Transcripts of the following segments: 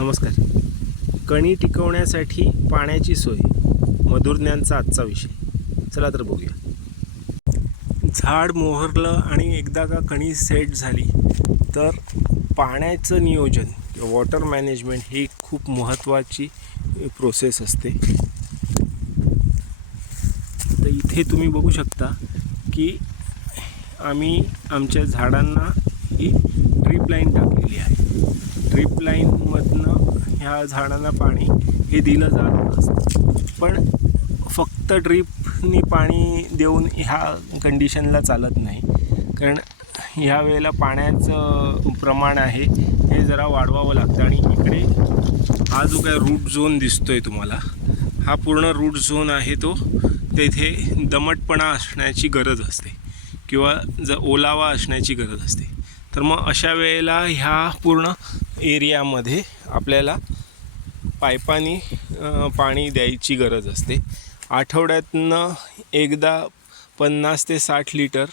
नमस्कार. कणी टिकवण्यासाठी पाण्याची सोय, मधुर ज्ञानचा आजचा विषय. चला तर बघूया. झाड मोहरलं आणि एकदा का कणी सेट झाली तर पाण्याचं नियोजन किंवा वॉटर मॅनेजमेंट ही खूप महत्त्वाची प्रोसेस असते. तर इथे तुम्ही बघू शकता की आम्ही आमच्या झाडांना ही ड्रीप लाईन टाकलेली आहे. ड्रीप लाईनमधनं ह्या झाडांना पाणी हे दिलं जात असतं, पण फक्त ड्रीपनी पाणी देऊन ह्या कंडिशनला चालत नाही. कारण ह्या वेळेला पाण्याचं प्रमाण आहे हे जरा वाढवावं लागतं. आणि इकडे हा जो काय रूट झोन दिसतोय तुम्हाला, हा पूर्ण रूट झोन आहे. तो तेथे दमटपणा असण्याची गरज असते किंवा ओलावा असण्याची गरज असते. तर मग अशा वेळेला ह्या पूर्ण एरियामध्ये आपल्याला पाईपानी पाणी द्यायची गरज असते. आठवड्यातनं एकदा 50 ते 60 लिटर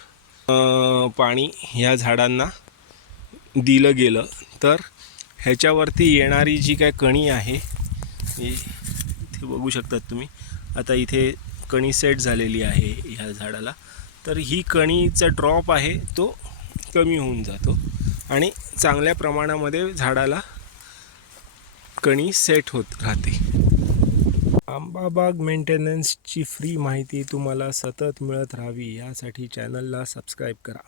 पाणी ह्या झाडांना दिलं गेलं तर ह्याच्यावरती येणारी जी काय कणी आहे, इथे बघू शकतात तुम्ही. आता इथे कणी सेट झालेली आहे ह्या झाडाला, तर ही कणीचा ड्रॉप आहे तो कमी होऊन जातो आणि चांगल्या प्रमाणामध्ये झाडाला कणी सेट होत राहते. आंबाबाग मेंटेनन्सची फ्री माहिती तुम्हाला सतत मिळत राहावी यासाठी चॅनलला सबस्क्राईब करा.